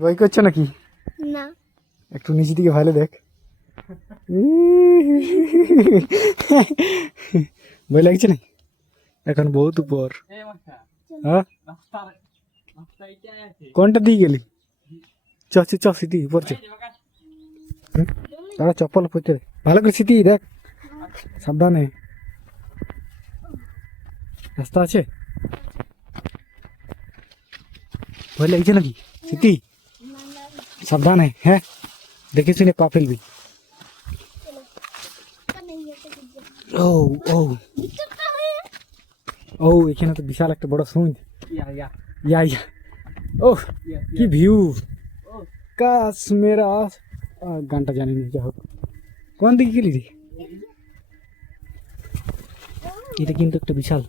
ভয় করছো নাকি? না। একটু নিচে দিকে ভালো দেখ। ভয় লাগছে না? এখন বহুত উপর। হ্যাঁ, কোনটা দিয়ে গেলি? চ স্মৃতি উপর চ। তারা চপ্পল পড়ছে, ভালো করে স্মৃতি দেখ, সাবধানে। রাস্তা আছে, ভয় লাগছে নাকি স্মৃতি? সাবধানে, হ্যাঁ, দেখে শুনে পা ফেলবি। ও ও ও, এখানে তো বিশাল একটা বড় সুইচ। ইয়া ইয়া, ও কি ভিউ! কাশ মেরা, গানটা জানি না, যা হোক। কোন দিকে গেলি রে? এটা কিন্তু একটা বিশাল,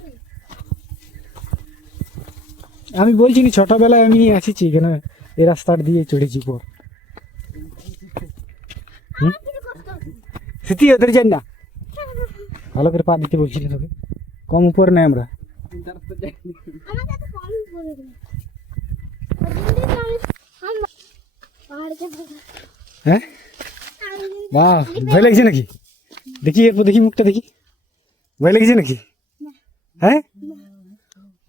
আমি বলছি নি ছোটবেলায় আমি এসেছি এখানে, এই রাস্তার দিয়ে চড়েছি পর। স্মৃতি ওদের যাই না, ভালো করে পা দিতে বলছিল তোকে, কম উপরে নেই আমরা। হ্যাঁ, বাহ, ভয় লাগছে নাকি? দেখি এরপর দেখি মুখটা দেখি, ভয় লাগছে নাকি? হ্যাঁ,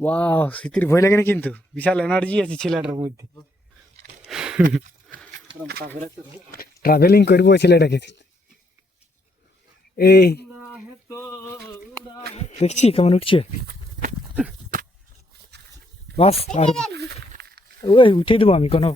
ওয়াও, স্মৃতির ভয় লাগে না কিন্তু, বিশাল এনার্জি আছে ছেলেটার মধ্যে। ট্রাভেলিং করবো ছেলেটাকে। এই দেখছি কেমন উঠছে, বাস আর ওই উঠে দেবো আমি, কোনো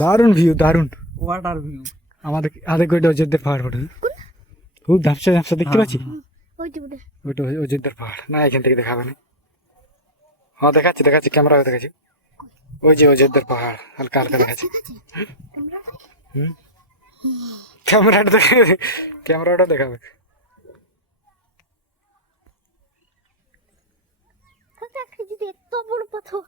দারুণ ভিউ, দারুণ ওয়াটার ভিউ। আমাদের আধে কয়টা অযোধ্যার পাহাড় ওঠে, খুব ঝাপসা ঝাপসা দেখতে পাচ্ছি। ওইটা অযোধ্যার পাহাড় না, এখান থেকে দেখাবে না। হ্যাঁ দেখাচ্ছি দেখাচ্ছি, ক্যামেরা দেখাচ্ছি, ওই যে অযোধ্যার পাহাড় হালকা হালকা দেখাচ্ছি। ক্যামেরাটা দেখাবে। এত বড় পাথর